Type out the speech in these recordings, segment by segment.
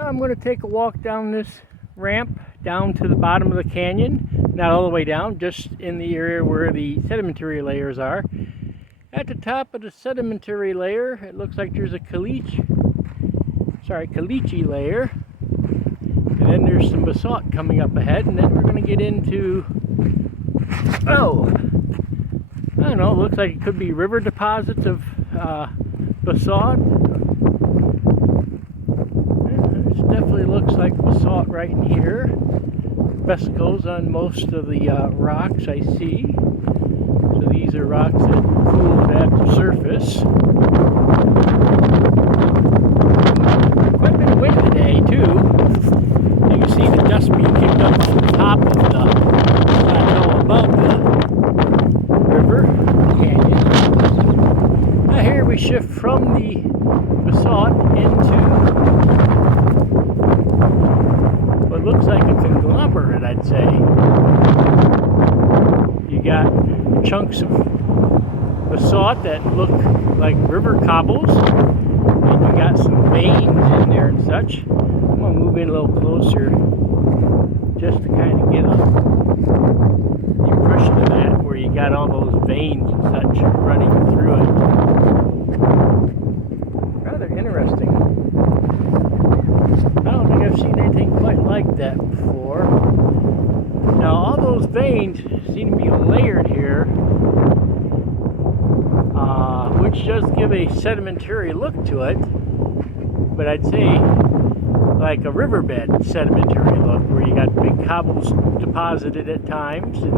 I'm going to take a walk down this ramp down to the bottom of the canyon. Not all the way down, just in the area where the sedimentary layers are. At the top of the sedimentary layer, it looks like there's a caliche layer. And then there's some basalt coming up ahead, and then we're going to get into, I don't know, it looks like it could be river deposits of basalt. It definitely looks like basalt right in here. Vesicles on most of the rocks I see. So these are rocks that cooled at the surface. Quite a bit of wind today too. You can see the dust being kicked up to the top of the plateau above the river canyon. Now here we shift from the basalt into what looks like a conglomerate, I'd say. You got chunks of basalt that look like river cobbles, and you got some veins in there and such. I'm going to move in a little closer just to kind of get the impression of that, where you got all those veins and such running through it. Rather interesting. I don't think I've seen anything quite like that before. Now all those veins seem to be layered here, which does give a sedimentary look to it, but I'd say like a riverbed sedimentary look, where you got big cobbles deposited at times and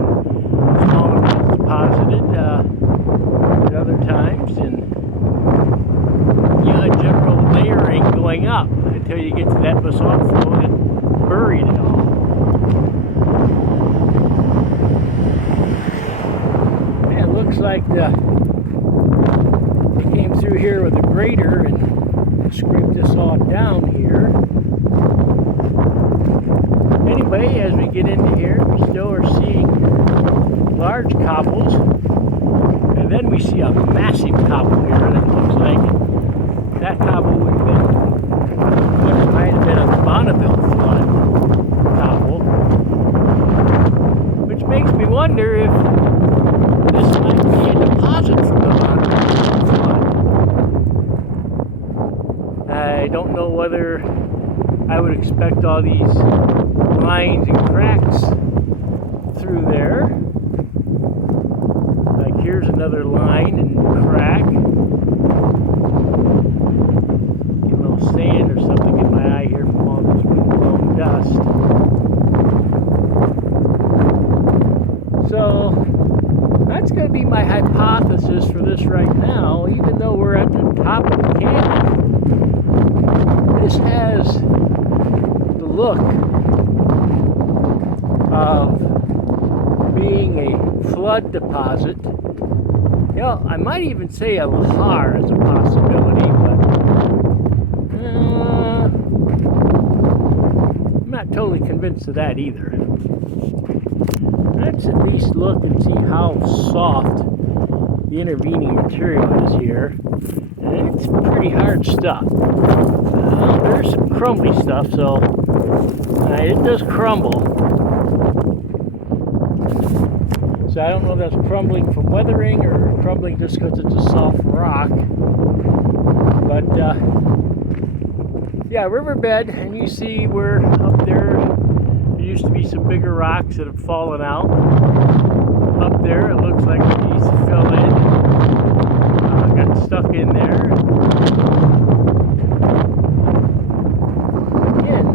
smaller ones deposited at other times, and a general layering going up until you get to that basalt flow that buried it all. Man, it looks like they came through here with a grater and scraped this all down here. Anyway, as we get into here, we still are seeing large cobbles, and then we see a massive cobble here that looks like that cobble would have been what might have been a Bonneville flood cobble, which makes me wonder if this might be a deposit from the Bonneville flood. I don't know whether I would expect all these lines and cracks through there. Like here's another line and crack. Get a little sand or something in my eye here from all this wind-blown dust. So that's going to be my hypothesis for this right now, even though we're at the top of the canyon. This has the look of being a flood deposit. You know, I might even say a lahar as a possibility, but I'm not totally convinced of that either. Let's at least look and see how soft the intervening material is here. And it's pretty hard stuff. There's some crumbly stuff, so it does crumble. So I don't know if that's crumbling from weathering or crumbling just because it's a soft rock. But yeah, riverbed, and you see where up there used to be some bigger rocks that have fallen out. Up there it looks like these fell in, got stuck in there. Again,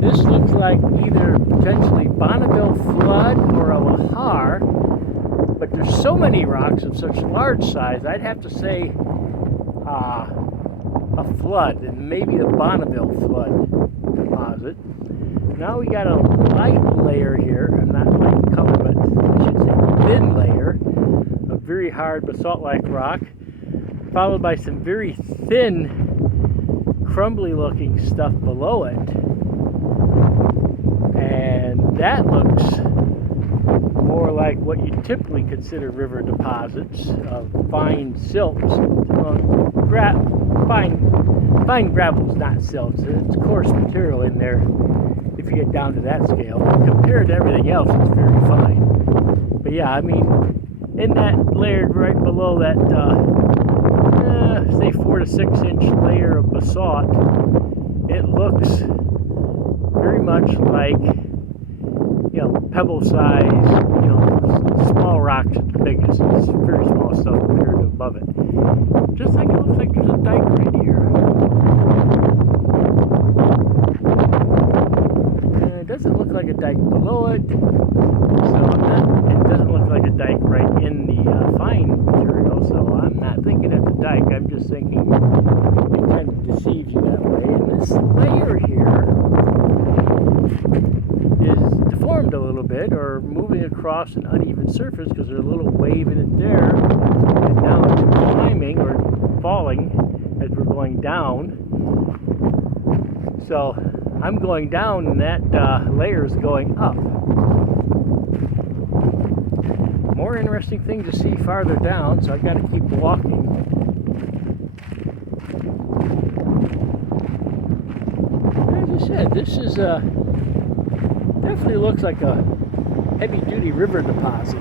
this looks like either potentially Bonneville flood or a lahar, but there's so many rocks of such large size, I'd have to say a flood, and maybe the Bonneville flood deposit. Now we got a light layer here, not light in color, but I should say thin layer of very hard basalt-like rock, followed by some very thin, crumbly looking stuff below it. And that looks more like what you typically consider river deposits of fine silts. Well, fine gravel's not silt. It's coarse material in there if you get down to that scale. Compared to everything else, it's very fine. But yeah, I mean, in that layer right below that, say 4 to 6 inch layer of basalt, it looks very much like, pebble size, small rocks at the biggest. It's very small stuff compared to above it. Just like it looks like there's a dike right here. It doesn't look like a dike below it, so it doesn't look like a dike right in the fine material, so I'm not thinking it's a dike. I'm just thinking it kind of deceives you that way. And this layer here is deformed a little bit, or moving across an uneven surface because there's a little wave in it there, and now it's climbing or falling as we're going down. So I'm going down and that layer is going up. More interesting thing to see farther down, so I got to keep walking. As I said, this is definitely looks like a heavy-duty river deposit.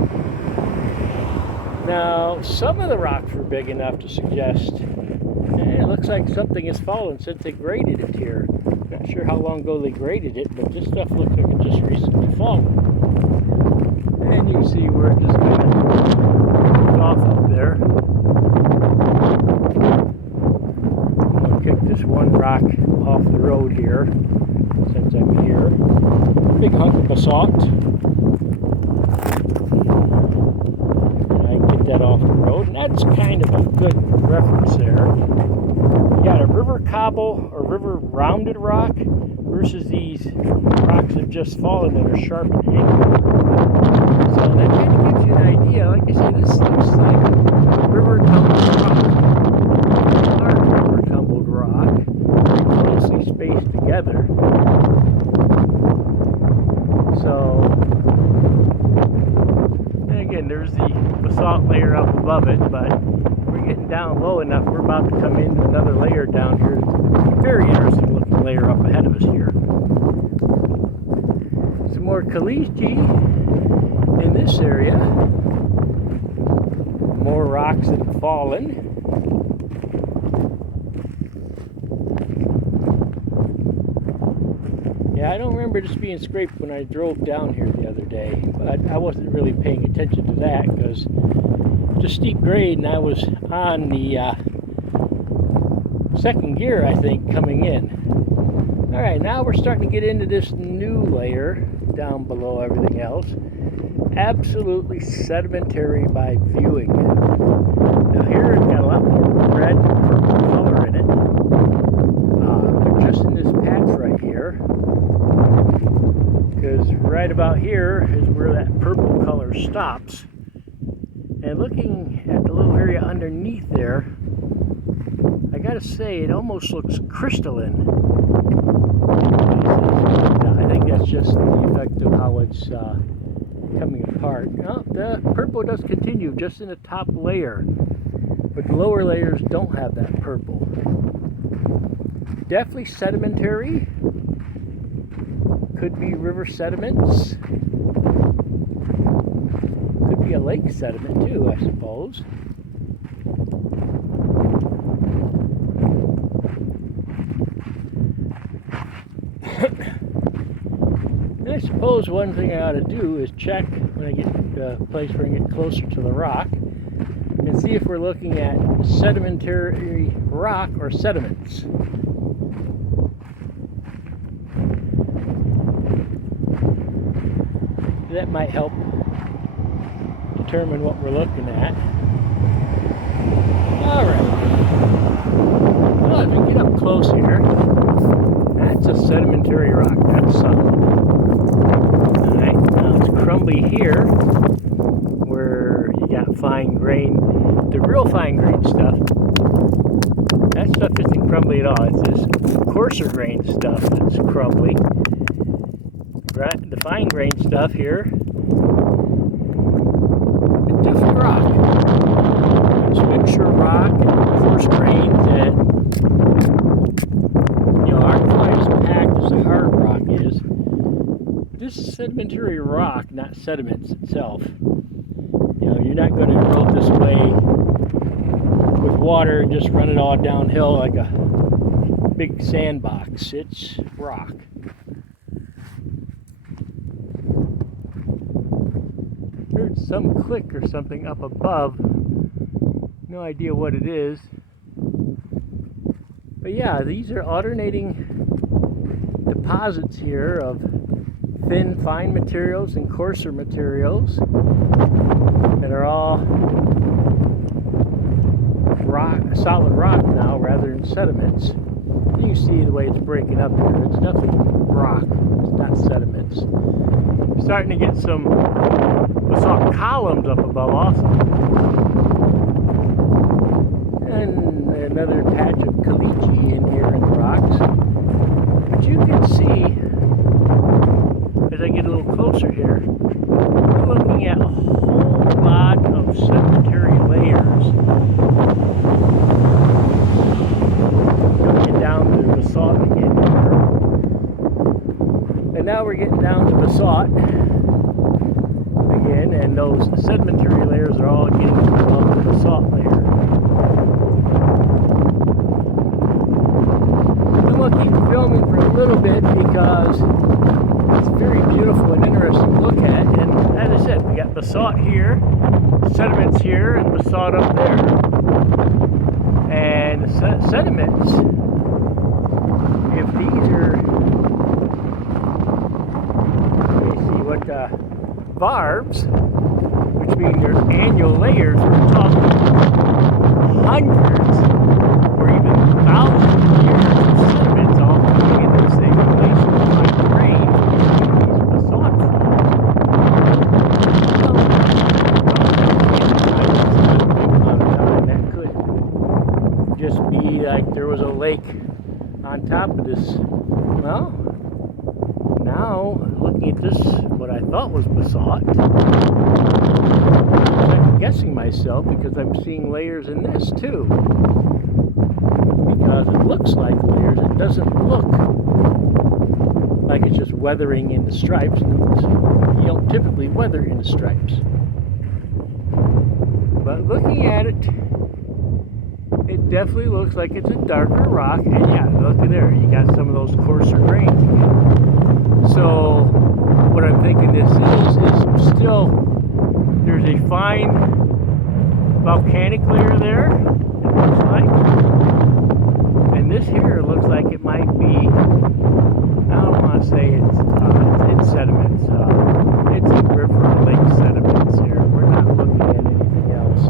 Now, some of the rocks were big enough to suggest it looks like something has fallen since they graded it here. Not sure how long ago they graded it, but this stuff looks like it just recently fallen. And you can see where it just kind of off up there. I'll kick this one rock off the road here since I'm here. Big hunk of basalt. And I can get that off the road. And that's kind of a good reference there. You got a river cobble or river rounded rock versus these rocks that have just fallen that are sharp and angled. So that kind of gives you an idea. Like I said, this looks like river tumbled rock. Large river tumbled rock, very closely spaced together. So, and again, there's the basalt layer up above it, but we're getting down low enough. We're about to come into another layer down here. It's a very interesting looking layer up ahead of us here. Some more caliche in this area. More rocks that have fallen. Yeah, I don't remember this being scraped when I drove down here the other day, but I wasn't really paying attention to that because it's a steep grade and I was on the second gear, I think, coming in. Alright, now we're starting to get into this new layer down below everything else. Absolutely sedimentary by viewing it. Now here it's got a lot more red and purple color in it. But just in this patch right here, because right about here is where that purple color stops. And looking at the little area underneath there, I gotta say it almost looks crystalline. I think that's just the effect of how it's coming apart. Well, the purple does continue just in the top layer, but the lower layers don't have that purple. Definitely sedimentary. Could be river sediments. Could be a lake sediment too, I suppose. And I suppose one thing I ought to do is check when I get to a place where I get closer to the rock and see if we're looking at sedimentary rock or sediments. That might help determine what we're looking at. Alright. Well, if we get up close here, that's a sedimentary rock. That's solid. Alright, now it's crumbly here, where you got fine grain. The real fine grain stuff, that stuff isn't crumbly at all. It's this coarser grain stuff that's crumbly. Right, the fine grain stuff here, it's definitely rock. It's mixture rock and coarse grains and this is sedimentary rock, not sediments itself. You know, you're not going to erode this away with water and just run it all downhill like a big sandbox. It's rock. Heard some click or something up above. No idea what it is. But yeah, these are alternating deposits here of thin, fine materials and coarser materials that are all rock, solid rock now rather than sediments. You can see the way it's breaking up here. It's definitely rock. It's not sediments. Starting to get some basalt columns up above also. And another patch of caliche in here in the rocks. But you can see, as I get a little closer here, we're looking at a whole lot of sedimentary layers. Coming down to basalt again here. And now we're getting down to basalt again, and those sedimentary layers are all getting above the basalt layer. I'm going to keep filming for a little bit because it's very beautiful and interesting to look at. And as I said, we got basalt here, sediments here, and basalt up there. And the sediments, if these are, let me see what barbs, which mean they're annual layers, we're talking hundreds or even thousands of years of sediments all coming into the same place like rain. These are basalt forms. That could just be like there was a lake on top of this. Well, now looking at this, what I thought was basalt, I'm guessing myself because I'm seeing layers in this too. Because it looks like layers, it doesn't look like it's just weathering into stripes. You don't typically weather into stripes. But looking at it, it definitely looks like it's a darker rock. And yeah, look at there, you got some of those coarser grains again. So what I'm thinking this is still, there's a fine volcanic layer there, it looks like. And this here looks like it might be, I don't want to say it's sediments. It's a river or lake sediments here. We're not looking at anything else.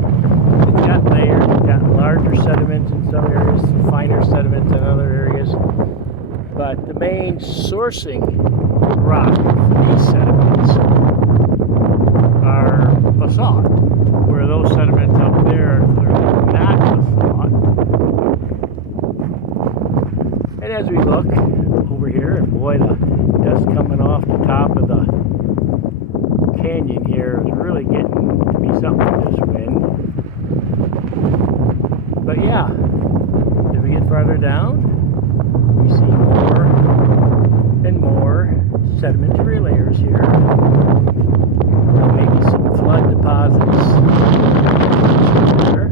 It's got layers, it's got larger sediments in some areas, finer sediments in other areas. But the main sourcing rock for these sediments are basalt, where those sediments up there are clearly not basalt. And as we look over here, and boy, the dust coming off the top of the canyon here is really getting to be something with this wind. But yeah, as we get farther down, we see more and more sedimentary layers here. Maybe some flood deposits there.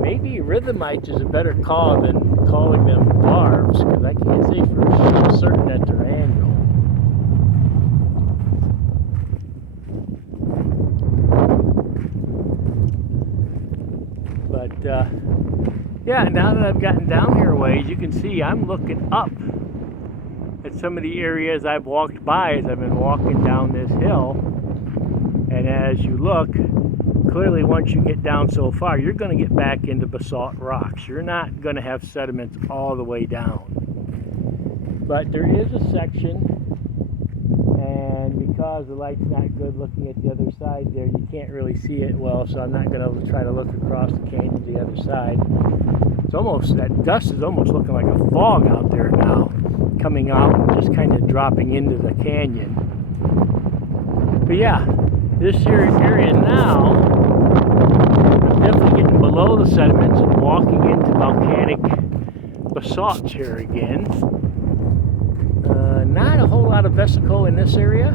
Maybe rhythmites is a better call than calling them barbs, because I can't say for certain that they're annual. But yeah, now that I've gotten down here a ways, you can see I'm looking up at some of the areas I've walked by as I've been walking down this hill. And as you look, clearly once you get down so far, you're going to get back into basalt rocks. You're not going to have sediments all the way down. But there is a section, and because the light's not good looking at the other side there, you can't really see it well, so I'm not going to try to look across the canyon to the other side. It's almost, that dust is almost looking like a fog out there now, coming out and just kind of dropping into the canyon. But yeah, this here area now, I'm definitely getting below the sediments and walking into volcanic basalts here again. Not a whole lot lot of vesicle in this area.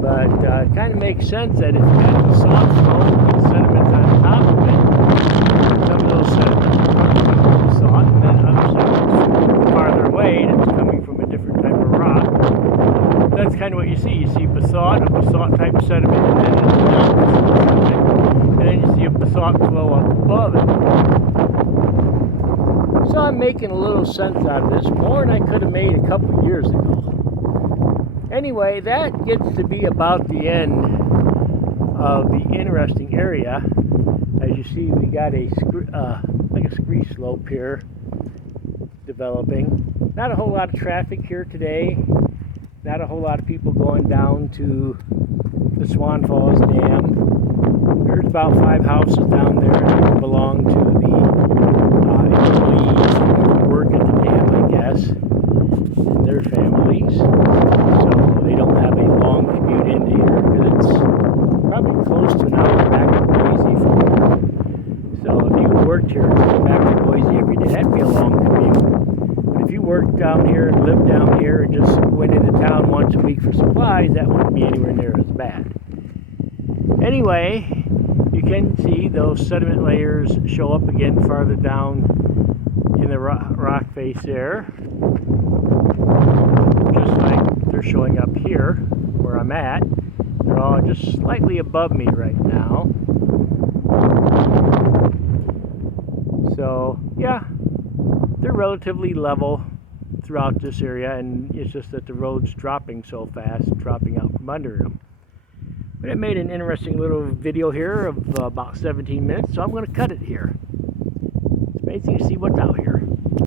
But it kind of makes sense that if you have the soft flow with sediments on top of it, some of those sediments are coming from the salt, and then other sediments farther away that's coming from a different type of rock. That's kind of what you see. You see basalt, a basalt type sediment, and then it's down sediment, and then you see a basalt flow up above it. So I'm making a little sense out of this, more than I could have made a couple years ago. Anyway, that gets to be about the end of the interesting area. As you see, we got a like a scree slope here developing. Not a whole lot of traffic here today. Not a whole lot of people going down to the Swan Falls Dam. There's about 5 houses down there that belong to the employees who work at the dam, I guess, and their families. So they don't have a long commute into here because it's probably close to an hour back to Boise from here. So if you worked here and went back to Boise every day, that'd be a long commute. But if you worked down here and lived down here and just went into town once a week for supplies, that wouldn't be anywhere near as bad. Anyway, you can see those sediment layers show up again farther down in the rock face there. Just like they're showing up here where I'm at. They're all just slightly above me right now. So yeah, they're relatively level throughout this area, and it's just that the road's dropping so fast, dropping out from under them. But it made an interesting little video here of about 17 minutes, so I'm going to cut it here. It's amazing to see what's out here.